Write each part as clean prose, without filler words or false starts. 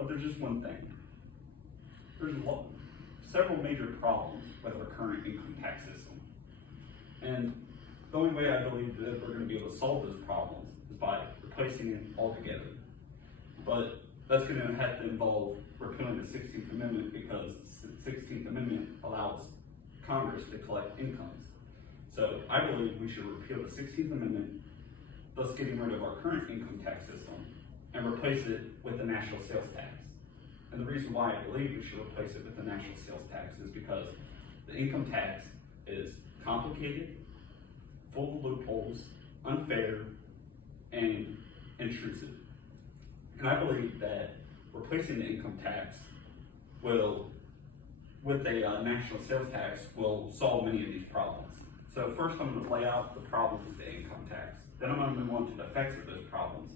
But there's just one thing. There's several major problems with our current income tax system. And the only way I believe that we're going to be able to solve those problems is by replacing it altogether. But that's going to have to involve repealing the 16th Amendment, because the 16th Amendment allows Congress to collect incomes. So I believe we should repeal the 16th Amendment, thus getting rid of our current income tax system, and replace it with the national sales tax. And the reason why I believe we should replace it with the national sales tax is because the income tax is complicated, full of loopholes, unfair, and intrusive. And I believe that replacing the income tax with a national sales tax will solve many of these problems. So first I'm going to lay out the problems with the income tax. Then I'm going to move on to the effects of those problems.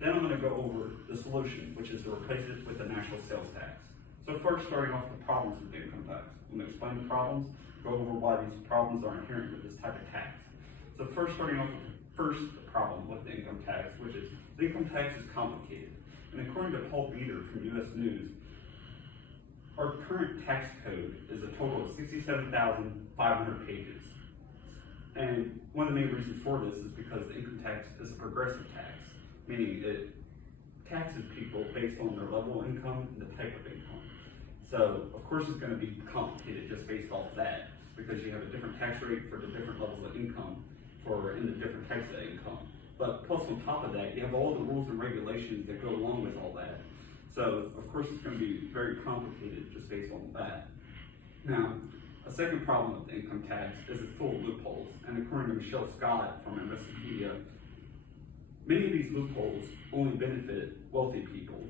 Then I'm going to go over the solution, which is to replace it with the national sales tax. So first, starting off with the problems with the income tax. I'm going to explain the problems, go over why these problems are inherent with this type of tax. So first, starting off with the problem with the income tax, which is the income tax is complicated. And according to Paul Beater from US News, our current tax code is a total of 67,500 pages. And one of the main reasons for this is because the income tax is a progressive tax, meaning it taxes people based on their level of income and the type of income. So, of course, it's going to be complicated just based off that, because you have a different tax rate for the different levels of income in the different types of income. But plus, on top of that, you have all the rules and regulations that go along with all that. So, of course, it's going to be very complicated just based on that. Now, a second problem with the income tax is it's full of loopholes. And according to Michelle Scott from Investopedia, many of these loopholes only benefit wealthy people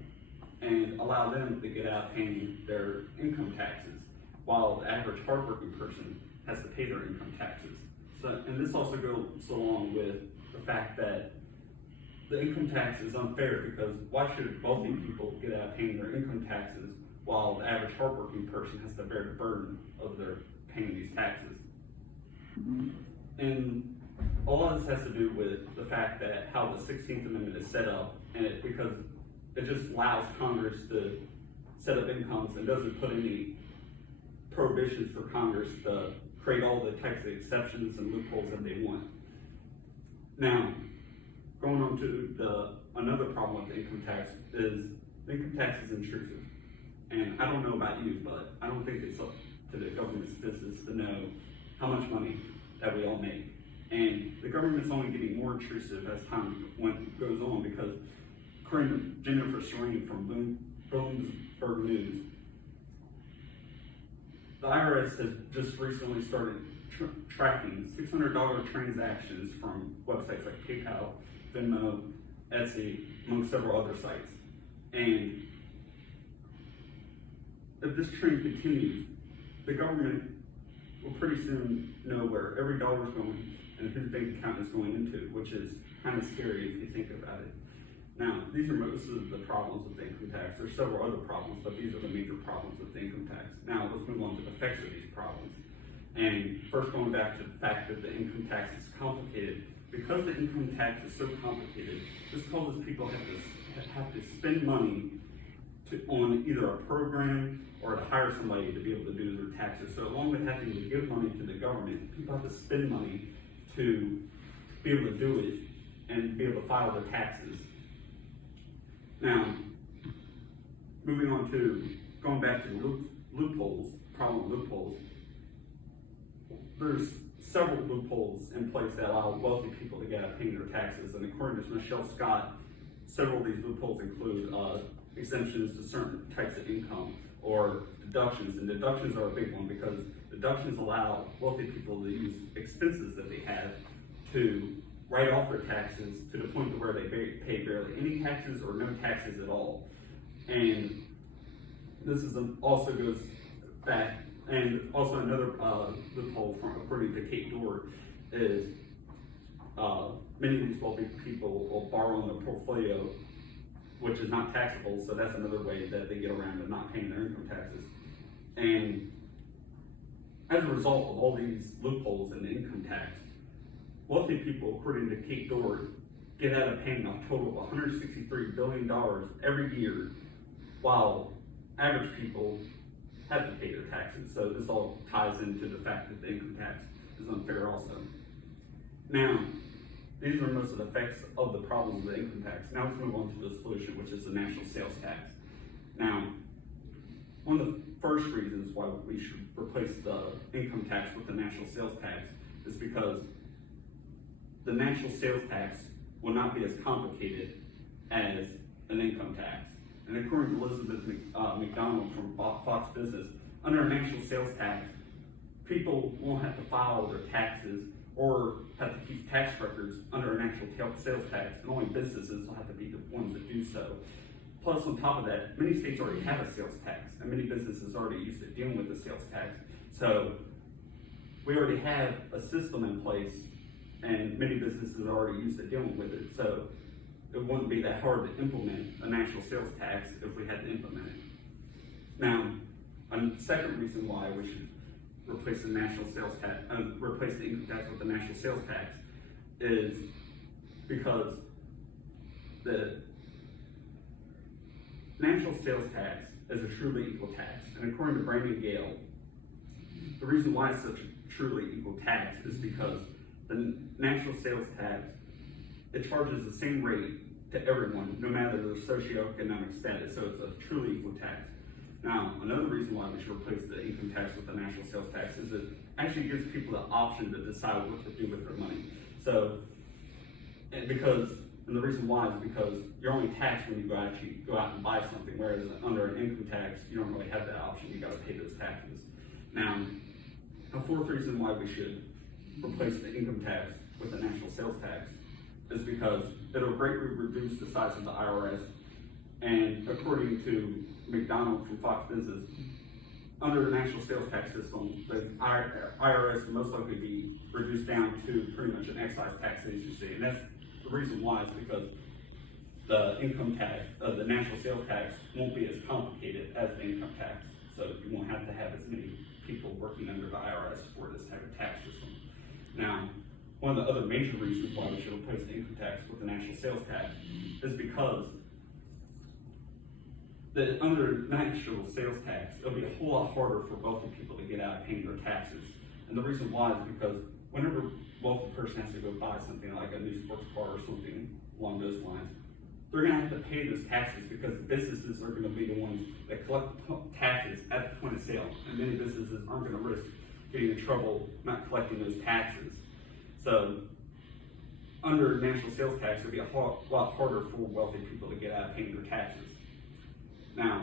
and allow them to get out paying their income taxes, while the average hardworking person has to pay their income taxes. So, and this also goes along with the fact that the income tax is unfair, because why should wealthy people get out paying their income taxes while the average hardworking person has to bear the burden of their paying these taxes? And all of this has to do with the fact that how the 16th Amendment is set up, and because it just allows Congress to set up incomes and doesn't put any prohibitions for Congress to create all the types of exceptions and loopholes that they want. Now, going on to another problem with the income tax is the income tax is intrusive. And I don't know about you, but I don't think it's up to the government's business to know how much money that we all make. And the government's only getting more intrusive as time goes on, because according to Jennifer Serene from Bloomberg News, the IRS has just recently started tracking $600 transactions from websites like PayPal, Venmo, Etsy, among several other sites. And if this trend continues, the government will pretty soon know where every dollar is going and whose bank account is going into, which is kind of scary if you think about it. Now, these are most of the problems with the income tax. There's several other problems, but these are the major problems with the income tax. Now, let's move on to the effects of these problems. And first, going back to the fact that the income tax is complicated. Because the income tax is so complicated, this causes people have to spend money on either a program or to hire somebody to be able to do their taxes. So along with having to give money to the government, people have to spend money to be able to do it and be able to file their taxes. Now, moving on to going back to loopholes, problem loopholes, there's several loopholes in place that allow wealthy people to get out paying their taxes. And according to Michelle Scott, several of these loopholes include exemptions to certain types of income or deductions. And deductions are a big one, because deductions allow wealthy people to use expenses that they have to write off their taxes to the point to where they pay barely any taxes or no taxes at all. And this is also goes back, and also another loophole according to Kate Dorr is many of these wealthy people will borrow on their portfolio, which is not taxable, so that's another way that they get around to not paying their income taxes. And as a result of all these loopholes in the income tax, wealthy people, according to Kate Dorr, get out of paying a total of $163 billion every year while average people have to pay their taxes. So this all ties into the fact that the income tax is unfair also. Now, these are most of the effects of the problems of the income tax. Now let's move on to the solution, which is the national sales tax. Now, one of the first reasons why we should replace the income tax with the national sales tax is because the national sales tax will not be as complicated as an income tax. And according to Elizabeth McDonald from Fox Business, under a national sales tax, people won't have to file their taxes or have to keep tax records under an actual sales tax, and only businesses will have to be the ones that do so. Plus, on top of that, many states already have a sales tax, and many businesses already used to dealing with the sales tax. So we already have a system in place, and many businesses are already used to dealing with it. So it wouldn't be that hard to implement a national sales tax if we had to implement it. Now, a second reason why we should replace the national sales tax, replace the income tax with the national sales tax, is because the national sales tax is a truly equal tax. And according to Brandon Gale, the reason why it's such a truly equal tax is because the national sales tax, it charges the same rate to everyone, no matter their socioeconomic status. So it's a truly equal tax. Now, another reason why we should replace the income tax with the national sales tax is it actually gives people the option to decide what to do with their money. So, and the reason why is because you're only taxed when you go out and buy something, whereas under an income tax, you don't really have that option. You got to pay those taxes. Now, a fourth reason why we should replace the income tax with the national sales tax is because it'll greatly reduce the size of the IRS. And according to McDonald from Fox Business, under the national sales tax system, the IRS will most likely be reduced down to pretty much an excise tax, as you see. And that's the reason why is because the income tax, the national sales tax won't be as complicated as the income tax. So you won't have to have as many people working under the IRS for this type of tax system. Now, one of the other major reasons why we should replace the income tax with the national sales tax is because under national sales tax, it'll be a whole lot harder for wealthy people to get out of paying their taxes. And the reason why is because whenever a wealthy person has to go buy something like a new sports car or something along those lines, they're going to have to pay those taxes because the businesses are going to be the ones that collect taxes at the point of sale. And many businesses aren't going to risk getting in trouble not collecting those taxes. So under national sales tax, it'll be a lot harder for wealthy people to get out of paying their taxes. Now,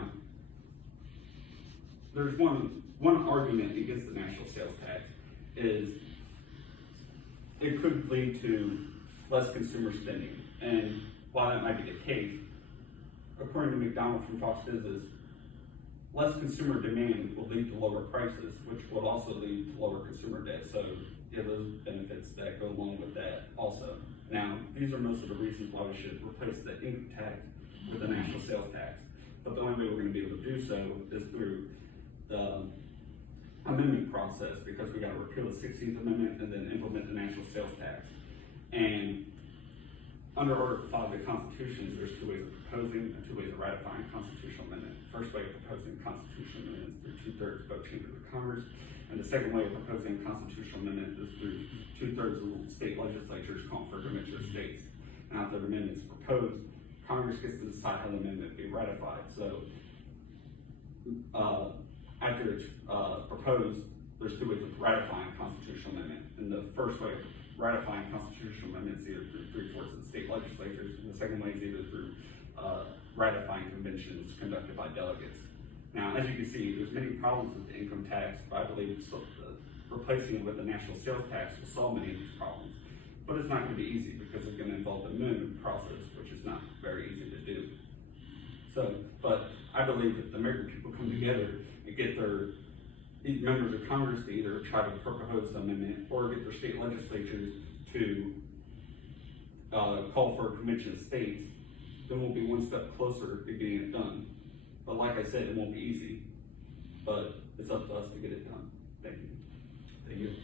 there's one argument against the national sales tax is it could lead to less consumer spending. And while that might be the case, according to McDonald from Fox Business, less consumer demand will lead to lower prices, which will also lead to lower consumer debt. So you have those benefits that go along with that also. Now, these are most of the reasons why we should replace the income tax with the national sales tax. But the only way we're going to be able to do so is through the amendment process, because we got to repeal the 16th Amendment and then implement the national sales tax. And under Article 5 of the Constitution, there's two ways of proposing and two ways of ratifying a constitutional amendment. The first way of proposing a constitutional amendment is through two-thirds vote chambers of Congress, and the second way of proposing a constitutional amendment is through two-thirds of the state legislatures calling for a convention of states. And after the amendment is proposed, Congress gets to decide how the amendment be ratified. So after it's proposed, there's two ways of ratifying a constitutional amendment. And the first way of ratifying constitutional amendments is either through three-fourths of the state legislatures, and the second way is either through ratifying conventions conducted by delegates. Now, as you can see, there's many problems with the income tax, but I believe replacing it with the national sales tax will solve many of these problems. But it's not going to be easy because it's going to involve the amendment process, which is not very easy to do. So, but I believe if the American people come together and get their members of Congress to either try to propose the amendment or get their state legislatures to call for a convention of states, then we'll be one step closer to getting it done. But like I said, it won't be easy, but it's up to us to get it done. Thank you. Thank you.